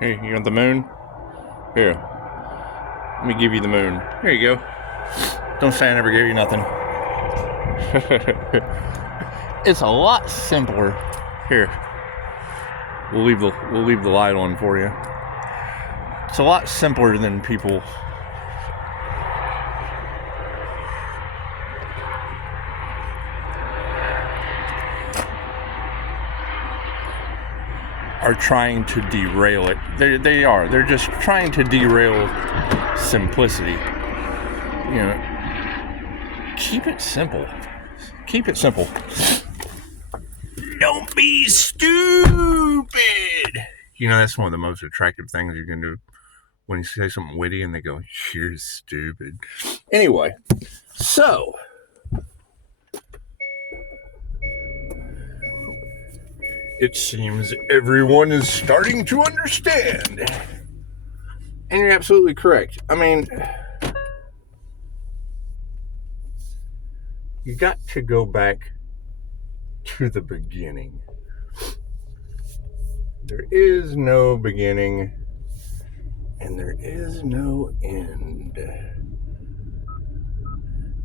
Here, you want the moon? Here. Let me give you the moon. Here you go. Don't say I never gave you nothing. It's a lot simpler. Here. We'll leave the light on for you. It's a lot simpler than people are trying to derail it. They are. They're just trying to derail simplicity. You know, keep it simple. Keep it simple. Don't be stupid. You know, that's one of the most attractive things you can do when you say something witty and they go, "You're stupid." Anyway, so it seems everyone is starting to understand. And you're absolutely correct. I mean, you got to go back to the beginning. There is no beginning, and there is no end.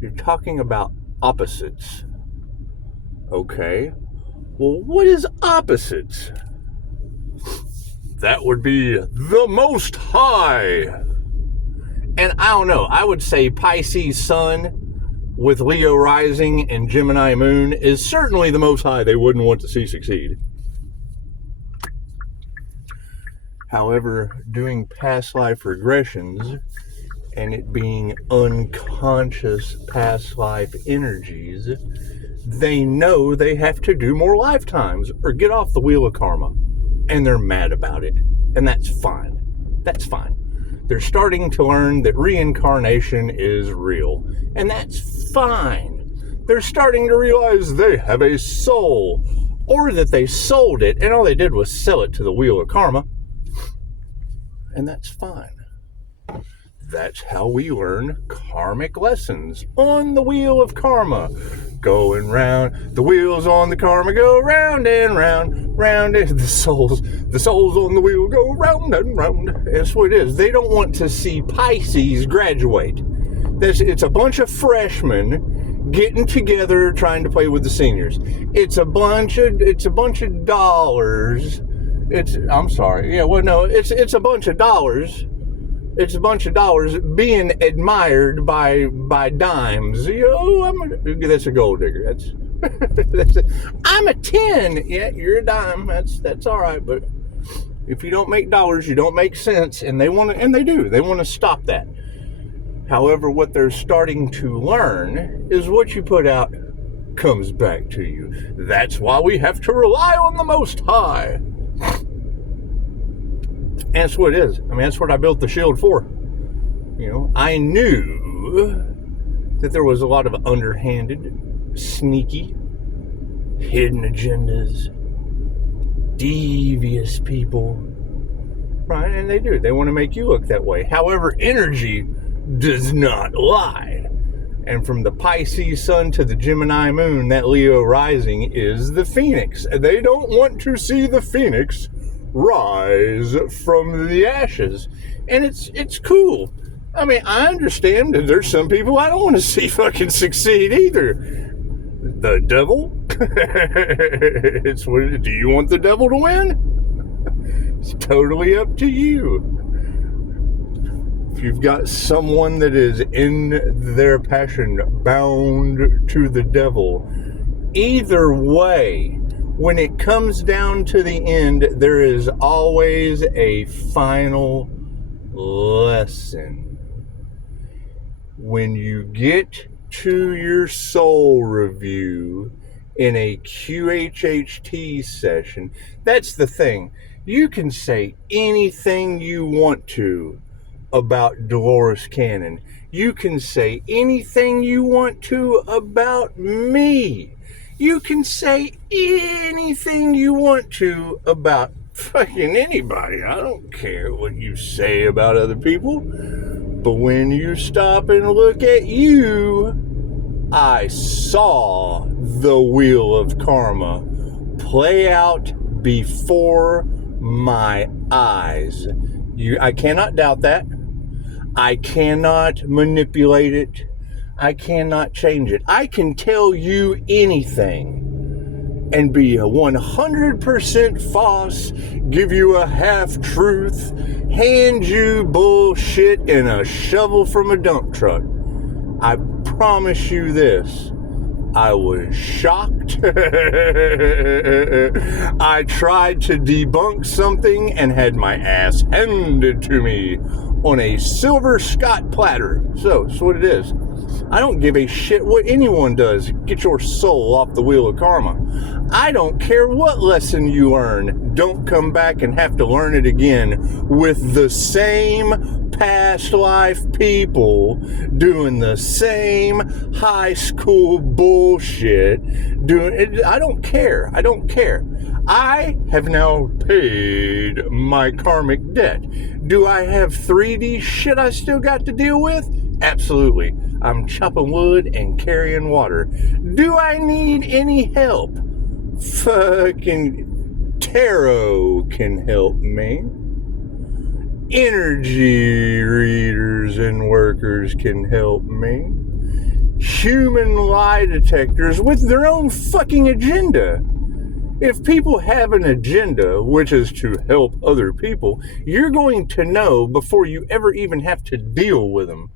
You're talking about opposites. Okay. Well, what is opposites? That would be the Most High. And I don't know, I would say Pisces Sun with Leo rising and Gemini moon is certainly the Most High they wouldn't want to see succeed. However, doing past life regressions and it being unconscious past life energies, they know they have to do more lifetimes or get off the wheel of karma. And they're mad about it. And that's fine. That's fine. They're starting to learn that reincarnation is real. And that's fine. They're starting to realize they have a soul. Or that they sold it and all they did was sell it to the wheel of karma. And that's fine. That's how we learn karmic lessons on the wheel of karma. Going round, the wheels on the karma go round and round, round, and the souls on the wheel go round and round. That's what it is. They don't want to see Pisces graduate. It's a bunch of freshmen getting together trying to play with the seniors. It's a bunch of dollars. It's a bunch of dollars. It's a bunch of dollars being admired by dimes. That's a gold digger. I'm a 10. Yeah, you're a dime. That's all right. But if you don't make dollars, you don't make sense. And they do. They want to stop that. However, what they're starting to learn is what you put out comes back to you. That's why we have to rely on the Most High. And that's what it is. I mean, that's what I built the shield for. You know, I knew that there was a lot of underhanded, sneaky, hidden agendas, devious people. Right? And they do. They want to make you look that way. However, energy does not lie. And from the Pisces sun to the Gemini moon, that Leo rising is the phoenix. They don't want to see the phoenix rise from the ashes. And it's cool. I mean, I understand that there's some people I don't want to see fucking succeed either. The devil? Do you want the devil to win? It's totally up to you. If you've got someone that is in their passion bound to the devil, either way, when it comes down to the end, there is always a final lesson. When you get to your soul review in a QHHT session, that's the thing. You can say anything you want to about Dolores Cannon. You can say anything you want to about me. You can say anything you want to about fucking anybody. I don't care what you say about other people. But when you stop and look at you, I saw the wheel of karma play out before my eyes. I cannot doubt that. I cannot manipulate it. I cannot change it. I can tell you anything and be 100% false, give you a half-truth, hand you bullshit in a shovel from a dump truck. I promise you this. I was shocked. I tried to debunk something and had my ass handed to me on a silver Scott platter. So, that's what it is. I don't give a shit what anyone does. Get your soul off the wheel of karma. I don't care what lesson you learn. Don't come back and have to learn it again with the same past life people doing the same high school bullshit. I don't care. I don't care. I have now paid my karmic debt. Do I have 3D shit I still got to deal with? Absolutely. I'm chopping wood and carrying water. Do I need any help? Fucking tarot can help me. Energy readers and workers can help me. Human lie detectors with their own fucking agenda. If people have an agenda, which is to help other people, you're going to know before you ever even have to deal with them.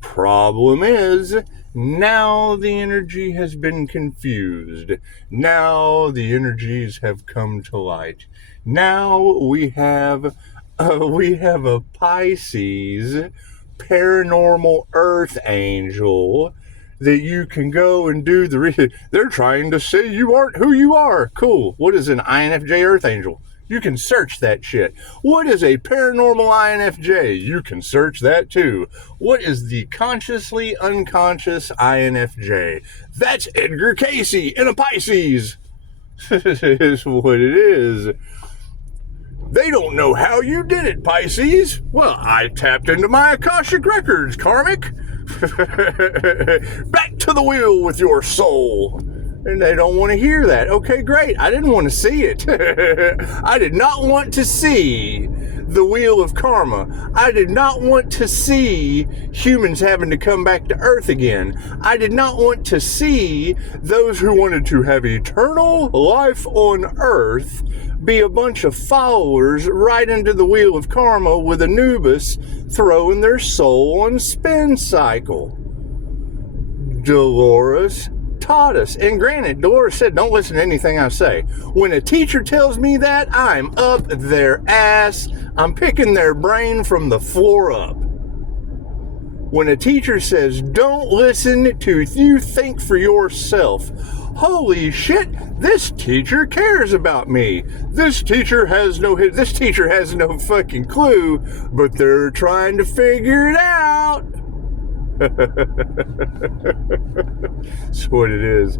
Problem is, now the energy has been confused. Now the energies have come to light. Now we have a Pisces paranormal earth angel that you can go and do they're trying to say you aren't who you are. Cool. What is an INFJ earth angel? You can search that shit. What is a paranormal INFJ? You can search that too. What is the consciously unconscious INFJ? That's Edgar Casey in a Pisces. Is what it is. They don't know how you did it, Pisces. Well, I tapped into my Akashic Records, karmic. Back to the wheel with your soul. And they don't want to hear that. Okay, great. I didn't want to see it. I did not want to see the wheel of karma. I did not want to see humans having to come back to Earth again. I did not want to see those who wanted to have eternal life on Earth be a bunch of followers right into the wheel of karma with Anubis throwing their soul on spin cycle. Dolores taught us. And granted, Dolores said, don't listen to anything I say. When a teacher tells me that, I'm up their ass. I'm picking their brain from the floor up. When a teacher says, don't listen to you, think for yourself. Holy shit, this teacher cares about me. This teacher has no fucking clue, but they're trying to figure it out. That's what it is,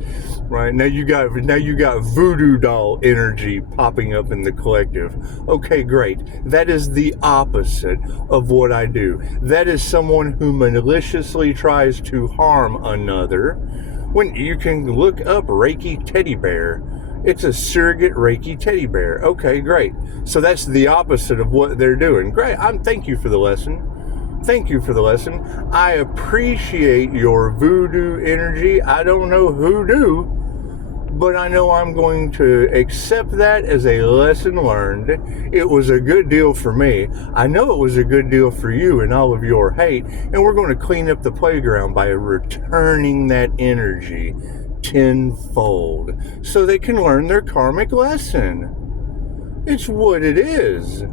right? Now you got voodoo doll energy popping up in the collective. Okay, great. That is the opposite of what I do. That is someone who maliciously tries to harm another. When you can look up Reiki teddy bear, it's a surrogate Reiki teddy bear. Okay, great. So that's the opposite of what they're doing. Great. Thank you for the lesson. Thank you for the lesson. I appreciate your voodoo energy. I don't know who do, but I know I'm going to accept that as a lesson learned. It was a good deal for me. I know it was a good deal for you and all of your hate, and we're going to clean up the playground by returning that energy tenfold so they can learn their karmic lesson. It's what it is.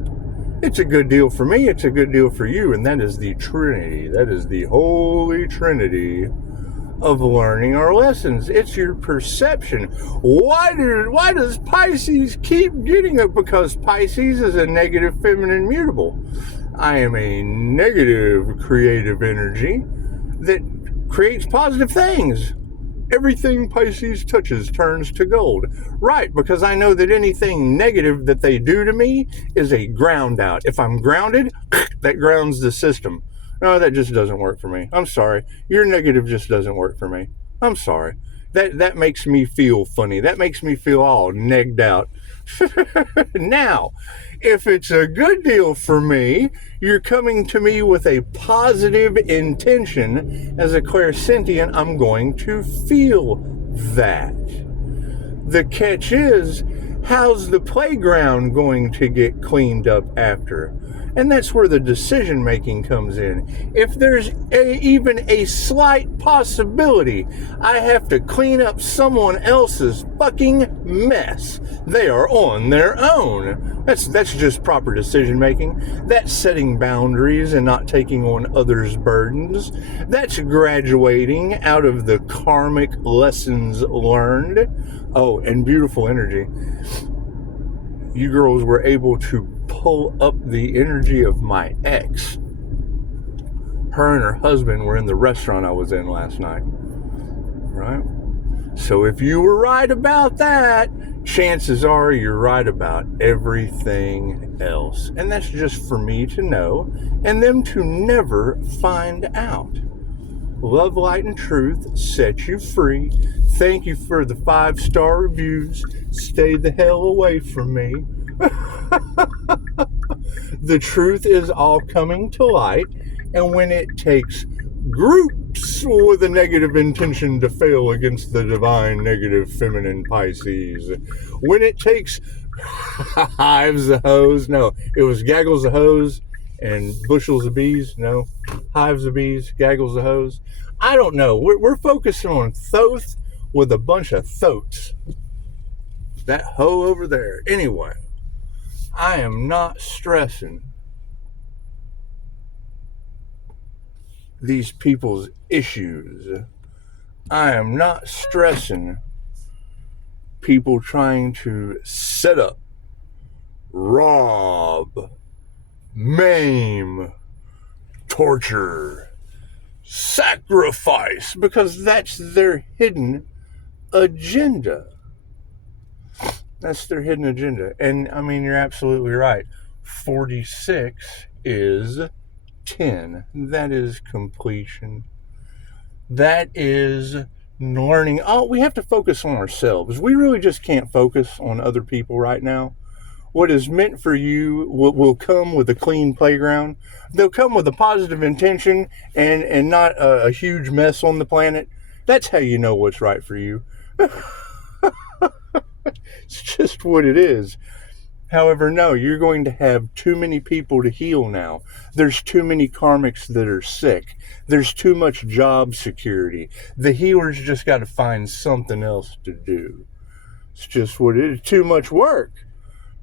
It's a good deal for me, it's a good deal for you, and that is the Trinity. That is the Holy Trinity of learning our lessons. It's your perception. Why does Pisces keep getting it? Because Pisces is a negative feminine mutable. I am a negative creative energy that creates positive things. Everything Pisces touches turns to gold. Right, because I know that anything negative that they do to me is a ground out. If I'm grounded, that grounds the system. No, that just doesn't work for me. I'm sorry. Your negative just doesn't work for me. I'm sorry. That makes me feel funny. That makes me feel all negged out. Now, if it's a good deal for me, you're coming to me with a positive intention. As a clairsentient, I'm going to feel that. The catch is, how's the playground going to get cleaned up after? And that's where the decision making comes in. If there's even a slight possibility I have to clean up someone else's fucking mess, they are on their own. That's just proper decision making. That's setting boundaries and not taking on others' burdens. That's graduating out of the karmic lessons learned. Oh, and beautiful energy. You girls were able to pull up the energy of my ex. Her and her husband were in the restaurant I was in last night. Right? So if you were right about that, chances are you're right about everything else. And that's just for me to know and them to never find out. Love, light, and truth set you free. Thank you for the 5-star reviews. Stay the hell away from me. The truth is all coming to light, and when it takes groups with a negative intention to fail against the divine negative feminine Pisces, when it takes hives of hoes, no, it was gaggles of hoes and bushels of bees, no, hives of bees, gaggles of hoes. I don't know. We're focusing on Thoth with a bunch of thotes. That hoe over there. Anyway, I am not stressing these people's issues. I am not stressing people trying to set up, rob, maim, torture, sacrifice, because that's their hidden agenda. That's their hidden agenda. And I mean, you're absolutely right. 46 is 10. That is completion. That is learning. Oh, we have to focus on ourselves. We really just can't focus on other people right now. What is meant for you will come with a clean playground. They'll come with a positive intention and not a huge mess on the planet. That's how you know what's right for you. It's just what it is. However, no, you're going to have too many people to heal now. There's too many karmics that are sick. There's too much job security. The healers just got to find something else to do. It's just what it is. Too much work.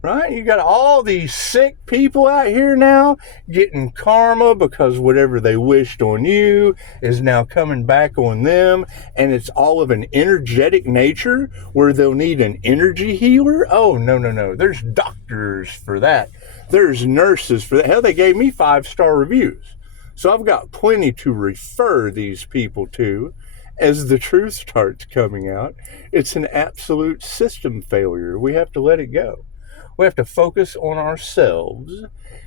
Right? You got all these sick people out here now getting karma because whatever they wished on you is now coming back on them. And it's all of an energetic nature where they'll need an energy healer. Oh, no. There's doctors for that. There's nurses for that. Hell, they gave me 5-star reviews. So I've got plenty to refer these people to as the truth starts coming out. It's an absolute system failure. We have to let it go. We have to focus on ourselves.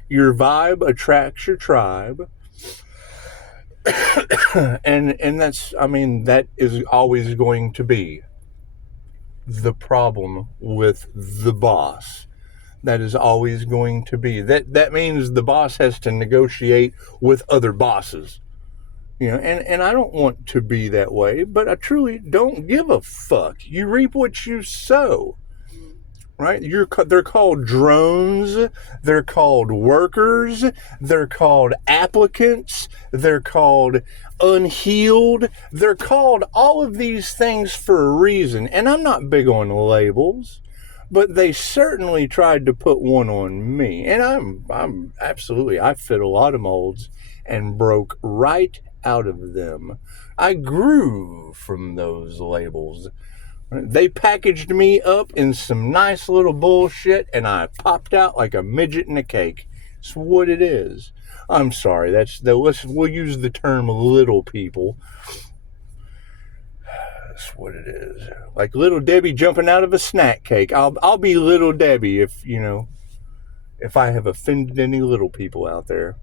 Your vibe attracts your tribe. and that's, I mean, that is always going to be the problem with the boss. That is always going to be. That means the boss has to negotiate with other bosses. You know, and I don't want to be that way, but I truly don't give a fuck. You reap what you sow. Right? They're called drones. They're called workers. They're called applicants. They're called unhealed. They're called all of these things for a reason. And I'm not big on labels, but they certainly tried to put one on me. And I'm absolutely, I fit a lot of molds and broke right out of them. I grew from those labels. They packaged me up in some nice little bullshit, and I popped out like a midget in a cake. It's what it is. I'm sorry. We'll use the term little people. That's what it is. Like little Debbie jumping out of a snack cake. I'll be little Debbie if I have offended any little people out there.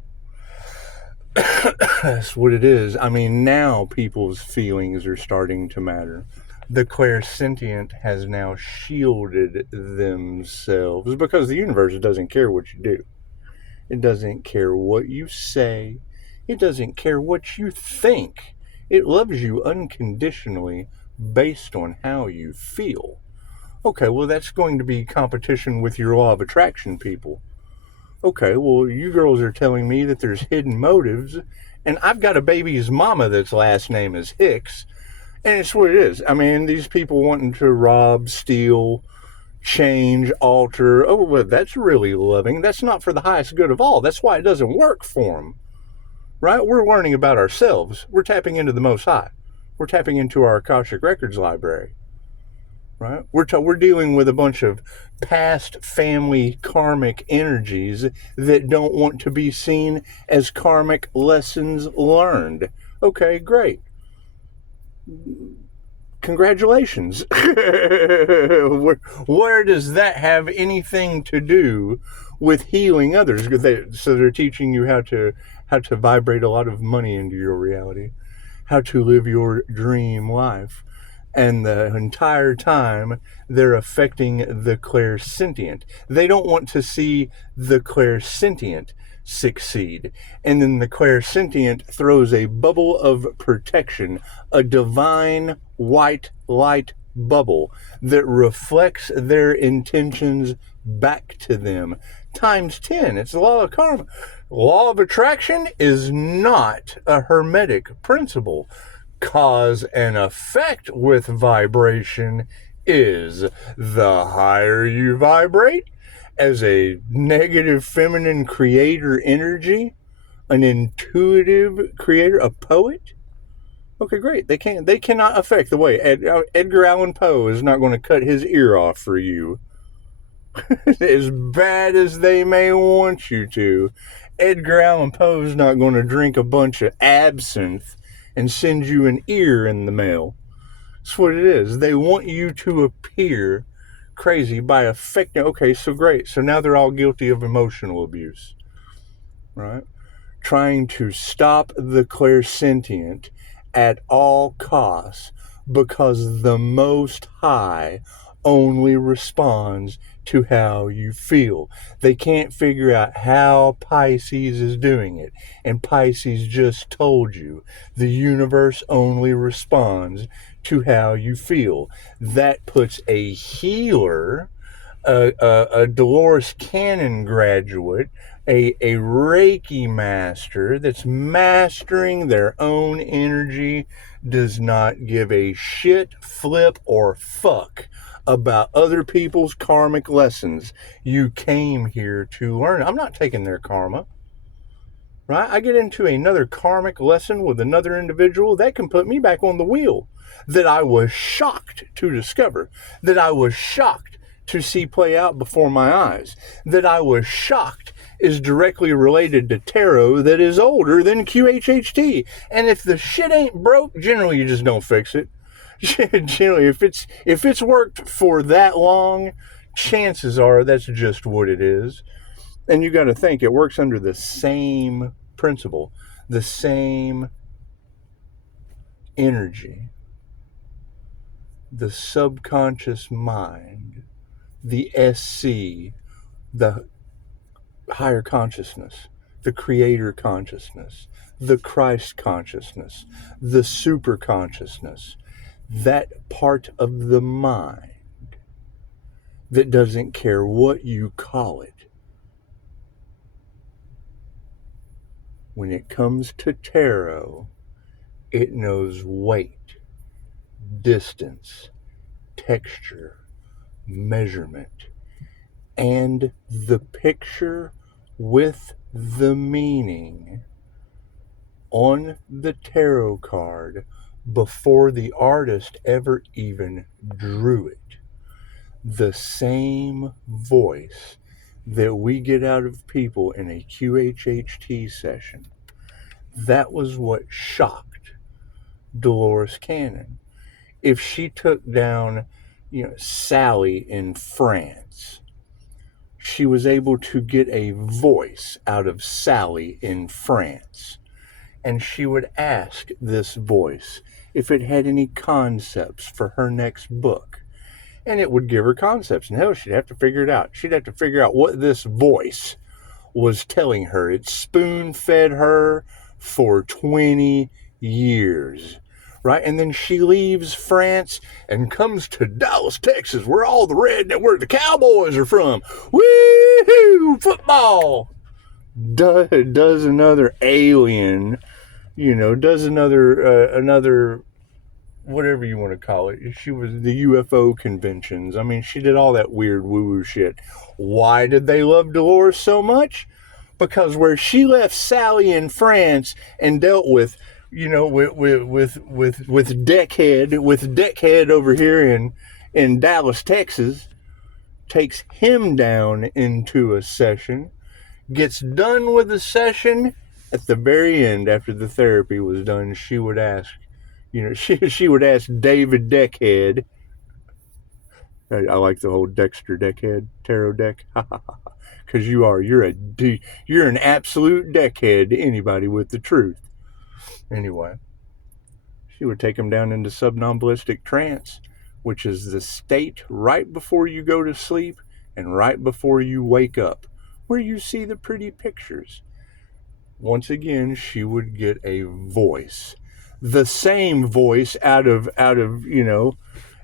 That's what it is. I mean, now people's feelings are starting to matter. the clairsentient has now shielded themselves because the universe doesn't care what you do. It doesn't care what you say. It doesn't care what you think. It loves you unconditionally based on how you feel. Okay, well, that's going to be competition with your law of attraction people. Okay, well, you girls are telling me that there's hidden motives, and I've got a baby's mama that's last name is Hicks, and it's what it is. I mean, these people wanting to rob, steal, change, alter. Oh, well, that's really loving. That's not for the highest good of all. That's why it doesn't work for them, right? We're learning about ourselves. We're tapping into the Most High. We're tapping into our Akashic Records library, right? We're dealing with a bunch of past family karmic energies that don't want to be seen as karmic lessons learned. Okay, great. Congratulations. Where does that have anything to do with healing others? So they're teaching you how to vibrate a lot of money into your reality, how to live your dream life. And the entire time, they're affecting the clairsentient. They don't want to see the clairsentient succeed. And then the clairsentient throws a bubble of protection, a divine white light bubble that reflects their intentions back to them times 10. It's the law of karma. Law of attraction is not a hermetic principle. Cause and effect with vibration is the higher you vibrate as a negative feminine creator energy, an intuitive creator, a poet. Okay, great. They cannot affect the way Edgar Allan Poe is not going to cut his ear off for you. As bad as they may want you to, Edgar Allan Poe's not going to drink a bunch of absinthe and send you an ear in the mail. That's what it is. They want you to appear crazy by affecting. Okay, so great. So now they're all guilty of emotional abuse, right? Trying to stop the clairsentient at all costs because the Most High only responds to how you feel. They can't figure out how Pisces is doing it. And Pisces just told you the universe only responds to how you feel. That puts a healer, a Dolores Cannon graduate, a Reiki master that's mastering their own energy, does not give a shit, flip, or fuck about other people's karmic lessons. You came here to learn. I'm not taking their karma, right? I get into another karmic lesson with another individual that can put me back on the wheel that I was shocked to discover, that I was shocked to see play out before my eyes, that I was shocked is directly related to tarot that is older than QHHT. And if the shit ain't broke, generally you just don't fix it. Generally, if it's worked for that long, chances are that's just what it is. And you got to think it works under the same principle, the same energy, the subconscious mind, the SC, the higher consciousness, the creator consciousness, the Christ consciousness, the super consciousness, that part of the mind that doesn't care what you call it. When it comes to tarot, it knows weight, distance, texture, measurement, and the picture with the meaning on the tarot card before the artist ever even drew it. The same voice that we get out of people in a QHHT session. That was what shocked Dolores Cannon. If she took down, Sally in France, she was able to get a voice out of Sally in France. And she would ask this voice if it had any concepts for her next book. And it would give her concepts. And hell, she'd have to figure it out. She'd have to figure out what this voice was telling her. It spoon-fed her for 20 years. Right? And then she leaves France and comes to Dallas, Texas, where where the Cowboys are from. Woo-hoo! Football! Does another alien, does another whatever you want to call it. She was the UFO conventions. I mean, she did all that weird woo-woo shit. Why did they love Dolores so much? Because where she left Sally in France and dealt with, with Deckhead over here in Dallas, Texas, takes him down into a session, gets done with the session. At the very end, after the therapy was done, she would ask, she would ask David Deckhead. I like the whole Dexter Deckhead tarot deck. Because you're an absolute deckhead to anybody with the truth. Anyway, she would take him down into somnambulistic trance, which is the state right before you go to sleep and right before you wake up, where you see the pretty pictures. Once again, she would get a voice. The same voice out of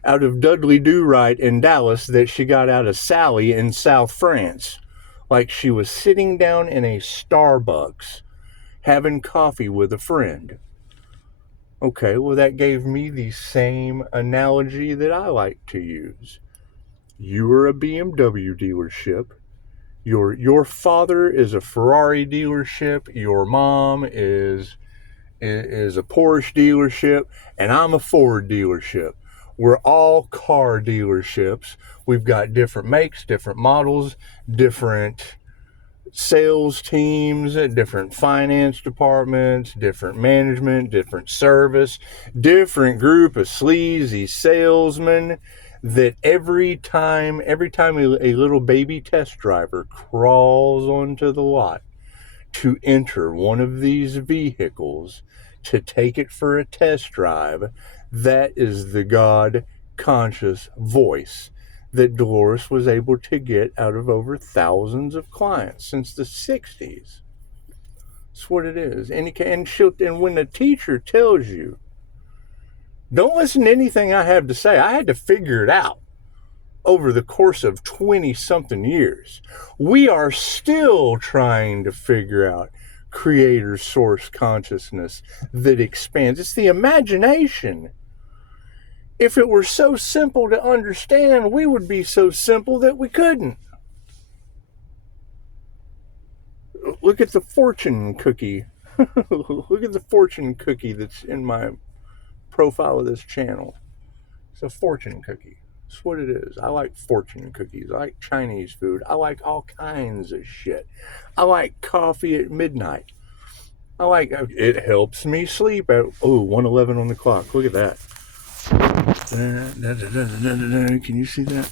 Dudley Do-Right in Dallas that she got out of Sally in South France. Like she was sitting down in a Starbucks having coffee with a friend. Okay, well, that gave me the same analogy that I like to use. You are a BMW dealership. Your father is a Ferrari dealership. Your mom is a Porsche dealership, and I'm a Ford dealership. We're all car dealerships. We've got different makes, different models, different sales teams, different finance departments, different management, different service, different group of sleazy salesmen that every time a little baby test driver crawls onto the lot to enter one of these vehicles to take it for a test drive, that is the God conscious voice that Dolores was able to get out of over thousands of clients since the 60s. That's what it is. And when the teacher tells you, don't listen to anything I have to say. I had to figure it out over the course of 20-something years. We are still trying to figure out creator source consciousness that expands. It's the imagination. If it were so simple to understand, we would be so simple that we couldn't. Look at the fortune cookie. Look at the fortune cookie that's in my profile of this channel. It's a fortune cookie. That's what it is. I like fortune cookies. I like Chinese food. I like all kinds of shit. I like coffee at midnight. It helps me sleep at 1:11 on the clock. Look at that. Can you see that?